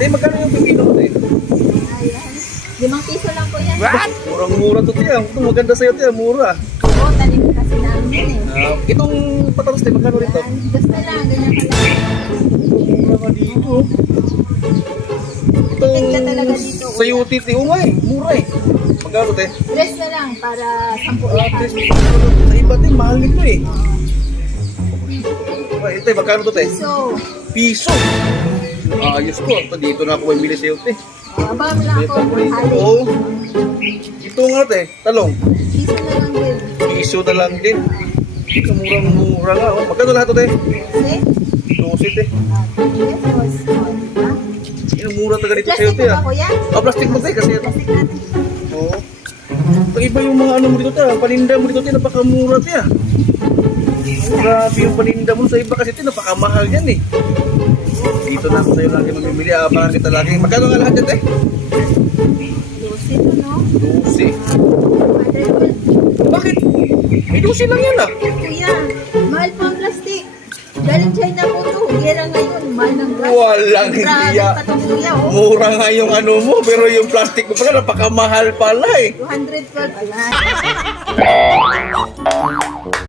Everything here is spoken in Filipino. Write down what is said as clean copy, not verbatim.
Te, magkano yung pipino mo, te? Ayan. 5 piso lang po yan. What? Murang-mura to, te. Ito maganda sa'yo, te. Mura. Oo, tanim kasi namin eh. Itong patatas, te, magkano rito? Yan. Gus na lang, ganyan ka lang. Mura ka dito. Itong Tipid ka talaga dito. sayuti, te. Oh, may. Mura eh. Magkano, te? Dress na lang para 10 Tres, lang. sa iba, te. Mahal nito eh. Ay, te, magkano to, te? So, Piso. Ayos ko. Dito na ako bumili sa'yo, te. abang lang Ito, ako. pre. Hali. Oo. Ito nga, te. Talong. Piso na lang din. Piso na lang din. Ito murang-mura nga. Oh. Magkano lahat to, te? Kasi, 12, te. yes, boss. Ha? Yung mura talaga dito sa'yo, Plastic te. ba Ah. kuya? Plastic mo, te. Kasi ito. Plastic natin. Oo. Ang iba yung mga ano mo dito, te. Paninda mo dito, te. Napakamura, te. Ah. Grabe yung paninda mo. Sa iba kasi, te. Napakamahal yan, eh. Dito na ako sa'yo lagi mamimili. Abangan kita lagi. Magkano nga lahat yan, te? 12 to, no? 12. 112. Bakit? May 12 lang yan, ah. Kuya, mahal pa ang plastic. Galing China po to. Hira ngayon. Mahal ng plastic. Walang Grabe hiya. pa to, kuya, oh. Mura nga yung ano mo, pero yung plastic mo pala napakamahal pala eh. 212. Ayan.